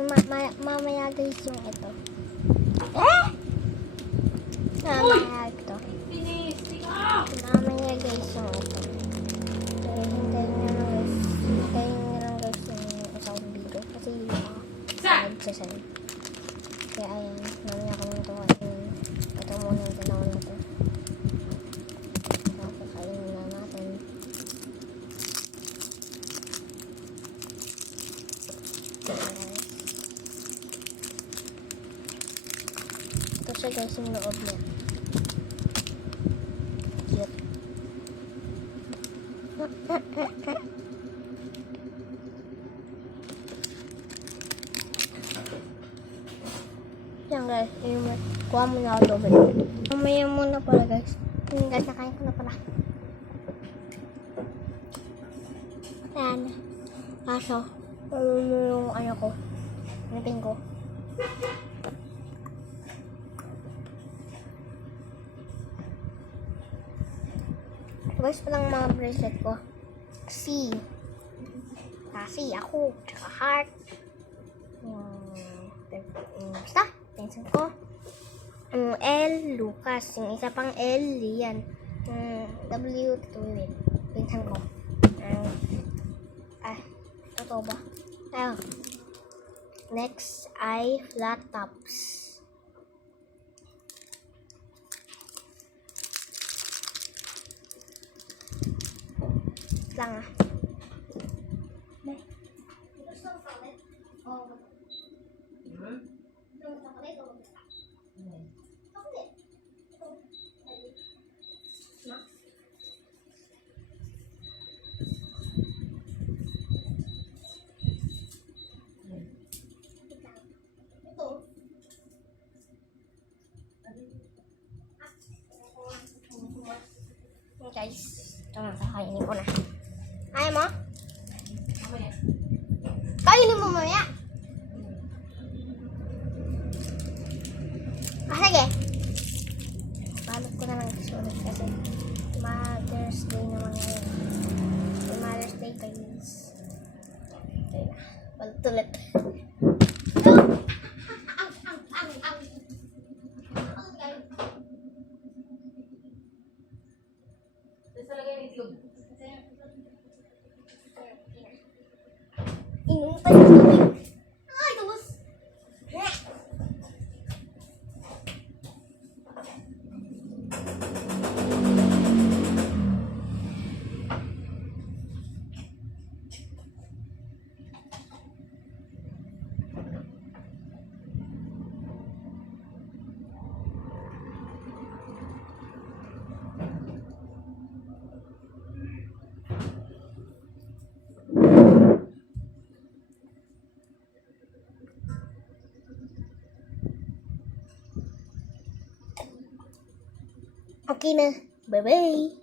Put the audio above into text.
Mamaya guys yung ito. Eh? Mamaya ito. Mamaya guys yung ito. So, hintayin nyo lang guys. Hintayin nyo lang guys yung isang video. Kasi nagsasan. Kaya ayan, mamaya ko nito kainin. Ito muna yung dalawa na ito. Kakainin na natin. Ito siya guys yung loob niya. Cute. Yan guys, kuha mo na ako tubig. Mamaya muna pala guys. Yung guys, nakain ko na pala. Ayan. Kaso, yung ano ko. Hanapin ko. Guys, palang mga bracelet ko. Kasi ako, tsaka heart. Basta, pencil ko. L, Lucas. Yung isa pang L, yan. W, tutuloy. Pencil ko. Totoo ba? Ayun. Next ay flat tops. Lang ah. Guys, ito na, kakainin ko na. Ayaw mo? Kainin mo mamaya. Sige. Balot ko na lang sulit kasi Mother's Day naman ngayon. Mother's Day guys. Okay na. Balot ulit. Inuutan yung tubig. Ay, tapos. Okay na. Bye-bye.